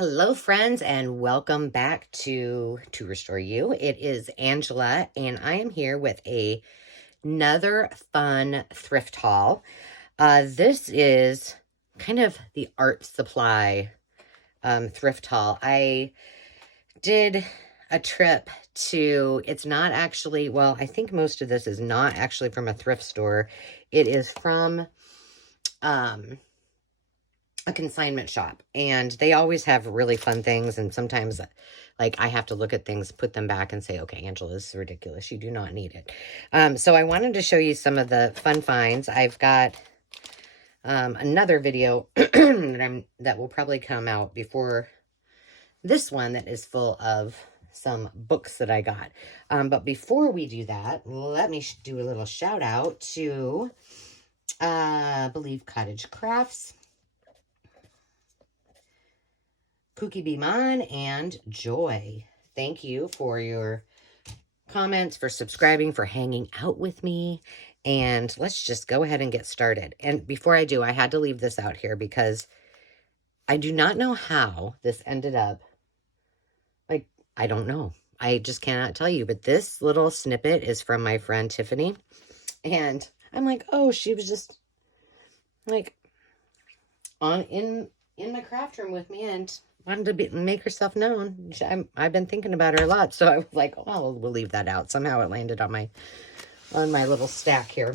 Hello, friends, and welcome back to Restore You. It is Angela, and I am here with another fun thrift haul. This is kind of the art supply thrift haul. I did a trip to, it's not actually, well, I think most of this is not actually from a thrift store. It is from a consignment shop, and they always have really fun things, and sometimes like I have to look at things, put them back and say, okay, Angela, this is ridiculous, you do not need it. So I wanted to show you some of the fun finds. I've got another video that will probably come out before this one that is full of some books that I got. But before we do that, let me do a little shout out to I believe Cottage Crafts, Cookie Bee Mon, and Joy. Thank you for your comments, for subscribing, for hanging out with me. And let's just go ahead and get started. And before I do, I had to leave this out here because I do not know how this ended up. Like, I don't know. I just cannot tell you. But this little snippet is from my friend Tiffany. And I'm like, oh, she was just like in my craft room with me and wanted to make herself known. I've been thinking about her a lot, so I was like, oh, we'll leave that out. Somehow it landed on my little stack here.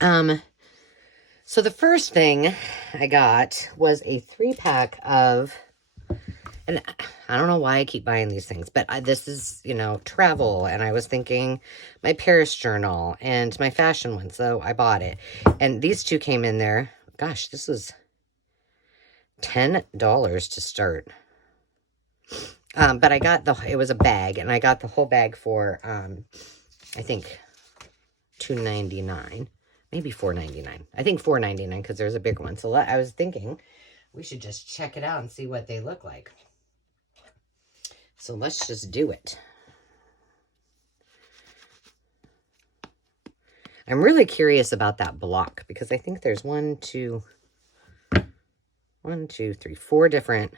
So the first thing I got was a 3-pack of, and I don't know why I keep buying these things, but this is, travel, and I was thinking my Paris journal and my fashion one, so I bought it. And these two came in there. Gosh, this was $10 to start. But I got it was a bag, and I got the whole bag for, I think $2.99, maybe $4.99. I think $4.99 because there's a big one. So I was thinking we should just check it out and see what they look like. So let's just do it. I'm really curious about that block because I think there's 4 different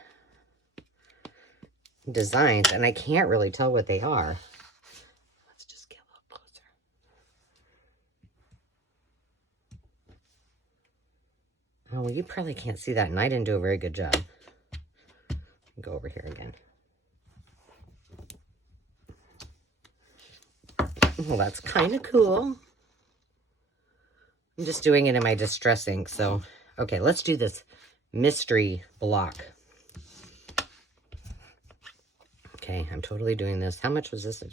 designs, and I can't really tell what they are. Let's just get a little closer. Oh, well, you probably can't see that, and I didn't do a very good job. Go over here again. Well, that's kind of cool. I'm just doing it in my distress ink, so okay, let's do this mystery block. Okay, I'm totally doing this. How much was this?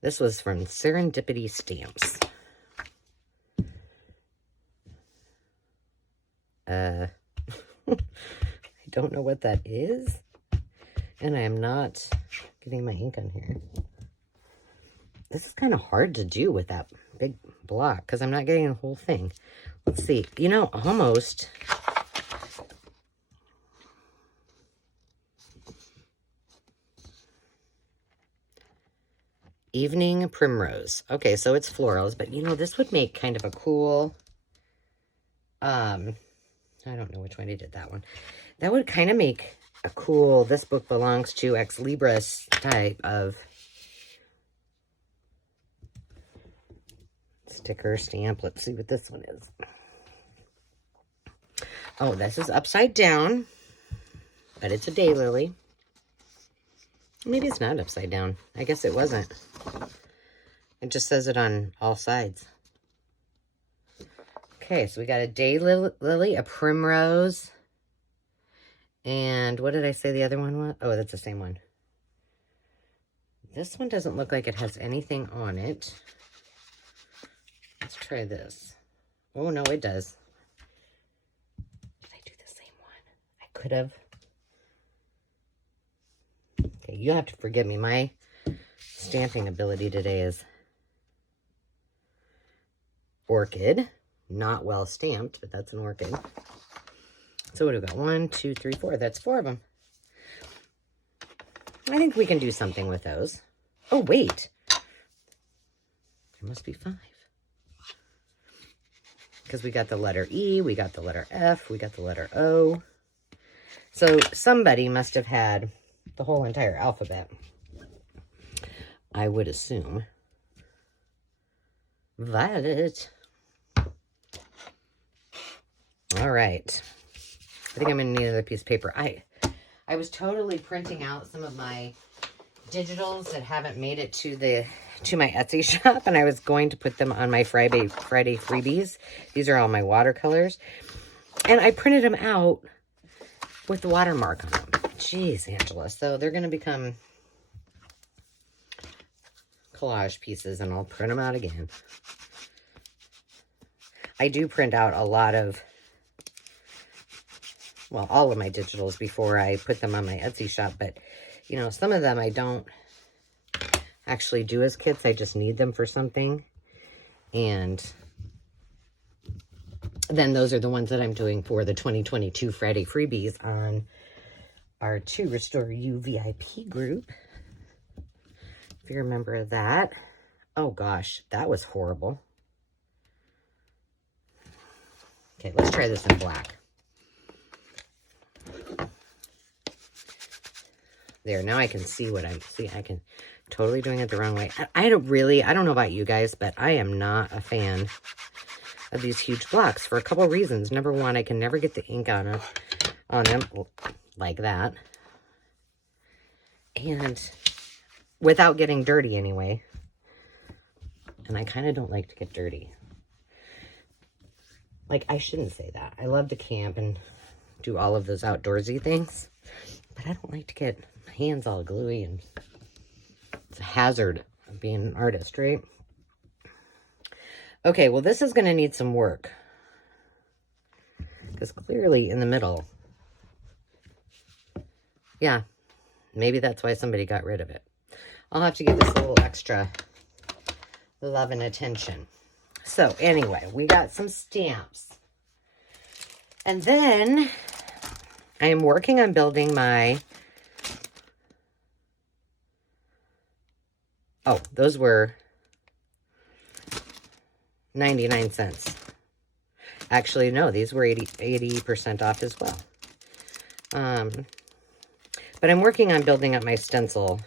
This was from Serendipity Stamps. I don't know what that is. And I am not getting my ink on here. This is kind of hard to do with that big block because I'm not getting the whole thing. Let's see. Almost. Evening Primrose. Okay, so it's florals, but this would make kind of a cool, I don't know which one I did that one. That would kind of make a cool, this book belongs to Ex Libris type of sticker stamp. Let's see what this one is. Oh, this is upside down, but it's a daylily. Maybe it's not upside down. I guess it wasn't. It just says it on all sides. Okay, so we got a daylily, a primrose, and what did I say the other one was? Oh, that's the same one. This one doesn't look like it has anything on it. Let's try this. Oh, no, it does. Did I do the same one? I could have. Okay, you have to forgive me. My stamping ability today is orchid. Not well stamped, but that's an orchid. So what do we got? 1, 2, 3, 4. That's 4 of them. I think we can do something with those. Oh, wait. There must be 5. Because we got the letter E, we got the letter F, we got the letter O. So somebody must have had the whole entire alphabet, I would assume. Violet. All right. I think I'm going to need another piece of paper. I was totally printing out some of my digitals that haven't made it to my Etsy shop, and I was going to put them on my Friday freebies. These are all my watercolors. And I printed them out with the watermark on them. Jeez, Angela. So they're going to become collage pieces, and I'll print them out again. I do print out a lot of, well, all of my digitals before I put them on my Etsy shop, but, you know, some of them I don't actually do as kits. I just need them for something, and then those are the ones that I'm doing for the 2022 Friday freebies on our To Restore You VIP group. If you're a member of that. Oh gosh, that was horrible. Okay, let's try this in black. There, now I can see what I'm seeing. I can totally doing it the wrong way. I don't know about you guys, but I am not a fan of these huge blocks for a couple of reasons. Number one, I can never get the ink on them like that. And without getting dirty anyway. And I kind of don't like to get dirty. Like, I shouldn't say that. I love to camp and do all of those outdoorsy things. But I don't like to get my hands all gluey, and it's a hazard of being an artist, right? Okay, well, this is going to need some work. Because clearly in the middle, yeah, maybe that's why somebody got rid of it. I'll have to give this a little extra love and attention. So anyway, we got some stamps. And then I am working on building my, oh, those were 99 cents. Actually, no, these were 80% off as well. But I'm working on building up my stencil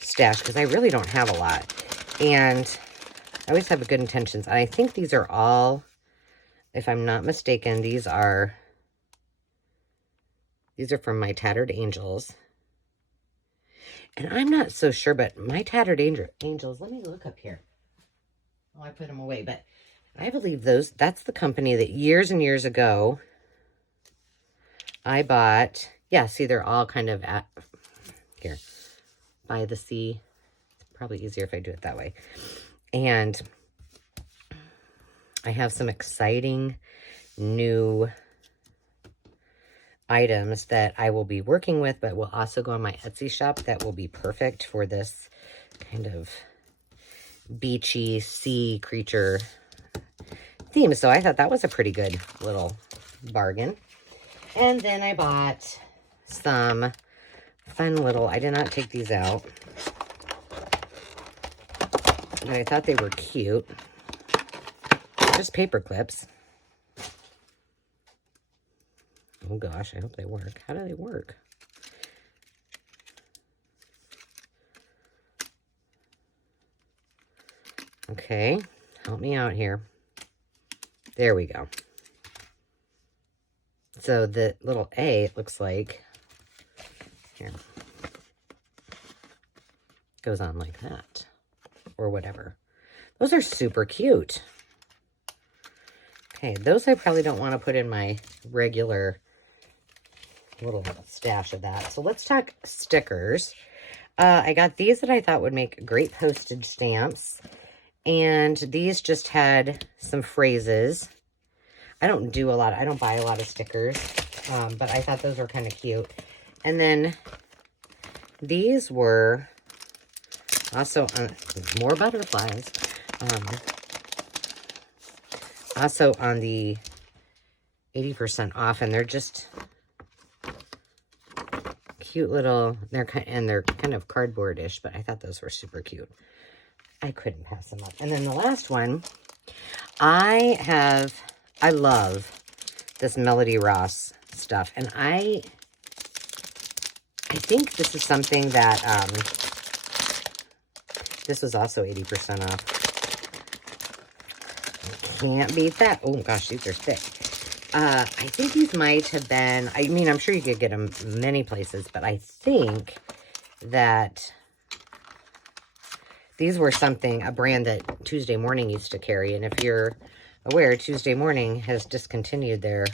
stash because I really don't have a lot. And I always have good intentions. And I think these are all, if I'm not mistaken, these are from my Tattered Angels. And I'm not so sure, but my Tattered Angels, let me look up here. Oh, I put them away, but I believe that's the company that years and years ago I bought. Yeah, see, they're all kind of here, by the sea. It's probably easier if I do it that way. And I have some exciting new items that I will be working with, but will also go on my Etsy shop that will be perfect for this kind of beachy sea creature theme. So I thought that was a pretty good little bargain. And then I bought some fun little, I did not take these out, but I thought they were cute. Just paper clips. Oh gosh, I hope they work. How do they work? Okay, help me out here. There we go. So the little A, it looks like, here, goes on like that, or whatever. Those are super cute. Okay, those I probably don't want to put in my regular little stash of that. So let's talk stickers. I got these that I thought would make great postage stamps. And these just had some phrases. I don't buy a lot of stickers, but I thought those were kind of cute. And then these were also more butterflies. Also on the 80% off, and they're just cute little, they're kind of cardboard-ish, but I thought those were super cute. I couldn't pass them up. And then the last one, I love this Melody Ross stuff. And I think this is something that, this was also 80% off. Can't beat that. Oh gosh, these are thick. I think these might have been, I mean, I'm sure you could get them many places, but I think that these were a brand that Tuesday Morning used to carry. And if you're aware, Tuesday Morning has discontinued their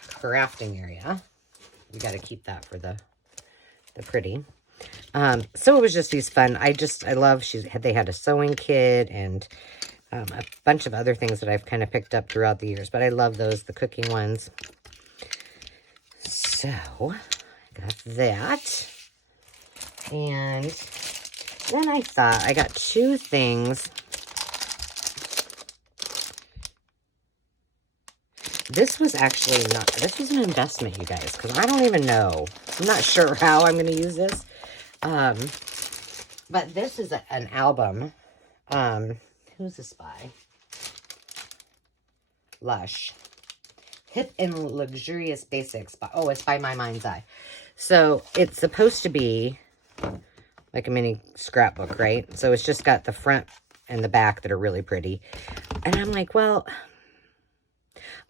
crafting area. We got to keep that for the pretty. So it was just these fun. I love, they had a sewing kit and a bunch of other things that I've kind of picked up throughout the years, but I love those, the cooking ones. So I got that. And then I thought I got two things. This was actually not, this was an investment, you guys, because I don't even know. I'm not sure how I'm going to use this. But this is an album. Who's this by? Lush. Hip and Luxurious Basics. Oh, it's by My Mind's Eye. So it's supposed to be like a mini scrapbook, right? So it's just got the front and the back that are really pretty. And I'm like, well,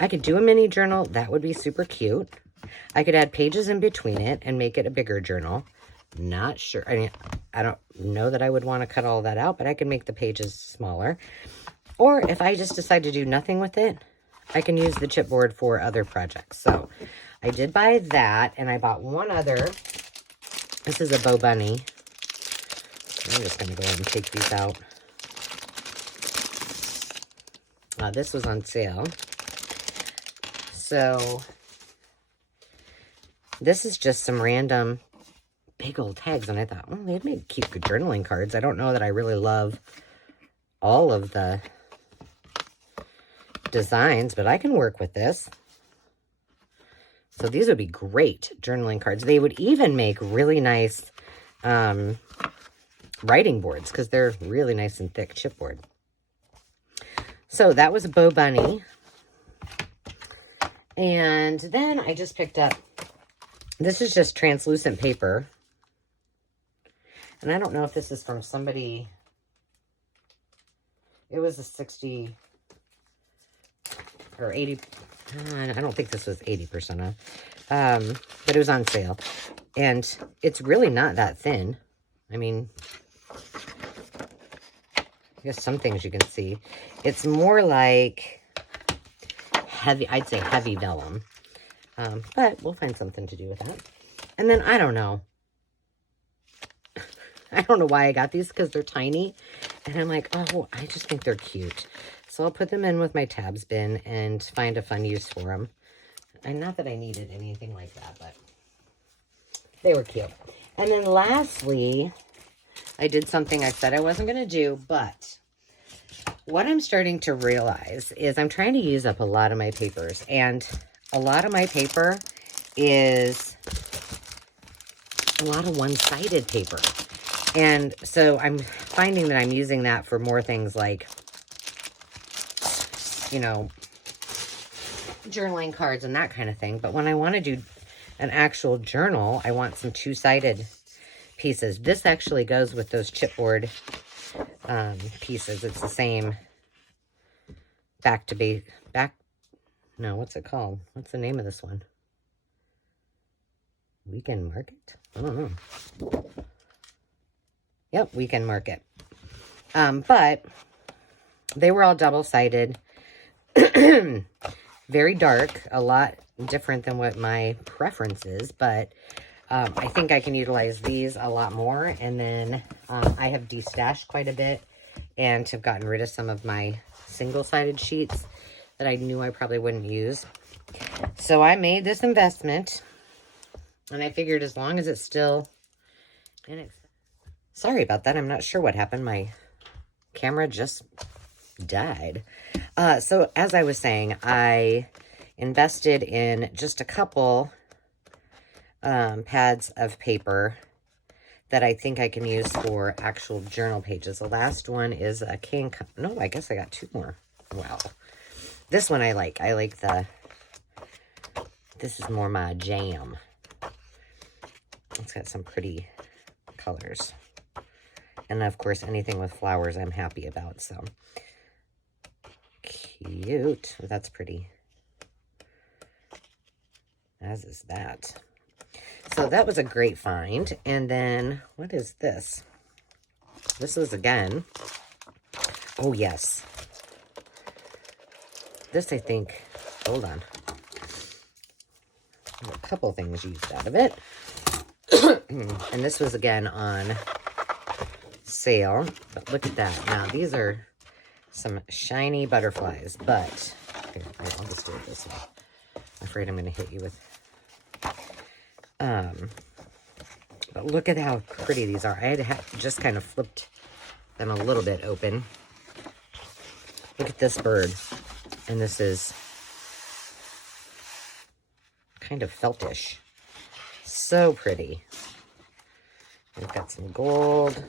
I could do a mini journal. That would be super cute. I could add pages in between it and make it a bigger journal. Not sure. I mean, I don't know that I would want to cut all that out, but I can make the pages smaller. Or if I just decide to do nothing with it, I can use the chipboard for other projects. So I did buy that, and I bought one other. This is a Bo Bunny. I'm just going to go ahead and take these out. This was on sale. So this is just some random big old tags, and I thought, well, they'd make cute journaling cards. I don't know that I really love all of the designs, but I can work with this. So these would be great journaling cards. They would even make really nice writing boards because they're really nice and thick chipboard. So that was a Bo Bunny. And then I just picked up, this is just translucent paper. And I don't know if this is from somebody, it was a 60 or 80, I don't think this was 80% off, but it was on sale. And it's really not that thin. I mean, I guess some things you can see. It's more like heavy, I'd say heavy vellum. But we'll find something to do with that. And then, I don't know. I don't know why I got these because they're tiny. And I'm like, oh, I just think they're cute. So I'll put them in with my tabs bin and find a fun use for them. And not that I needed anything like that, but they were cute. And then lastly, I did something I said I wasn't going to do, but what I'm starting to realize is I'm trying to use up a lot of my papers. And a lot of my paper is a lot of one-sided paper. And so I'm finding that I'm using that for more things like, you know, journaling cards and that kind of thing. But when I want to do an actual journal, I want some two-sided pieces. This actually goes with those chipboard pieces. It's the same no, what's it called? What's the name of this one? Weekend Market? I don't know. Yep, Weekend Market. But they were all double-sided. Very dark, a lot different than what my preference is, but I think I can utilize these a lot more. And then I have destashed quite a bit and have gotten rid of some of my single-sided sheets that I knew I probably wouldn't use. So I made this investment, and I figured as long as it's still inexpensive. Sorry about that. I'm not sure what happened. My camera just died. So as I was saying, I invested in just a couple pads of paper that I think I can use for actual journal pages. The last one is a no, I guess I got two more. Wow. This one I like. I like the This is more my jam. It's got some pretty colors. And of course, anything with flowers I'm happy about, so. Cute. That's pretty. As is that. So that was a great find. And then, what is this? This is again. Oh, yes. This, I think, hold on. A couple things used out of it. And this was again on sale. But look at that. Now, these are some shiny butterflies. But, here, I'll just do it this way. I'm afraid I'm going to hit you with... But look at how pretty these are. I had just kind of flipped them a little bit open. Look at this bird. And this is kind of feltish. So pretty. We've got some gold.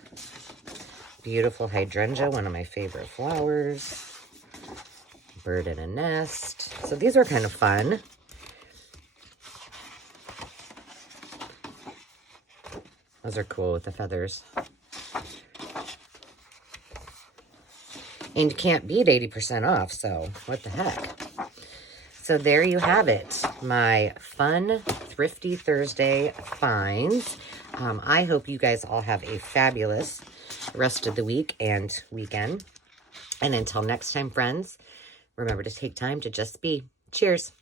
Beautiful hydrangea, one of my favorite flowers. Bird in a nest. So these are kind of fun. Those are cool with the feathers. And you can't beat 80% off, so what the heck. So there you have it. My fun Thrifty Thursday finds. I hope you guys all have a fabulous rest of the week and weekend. And until next time, friends, remember to take time to just be. Cheers.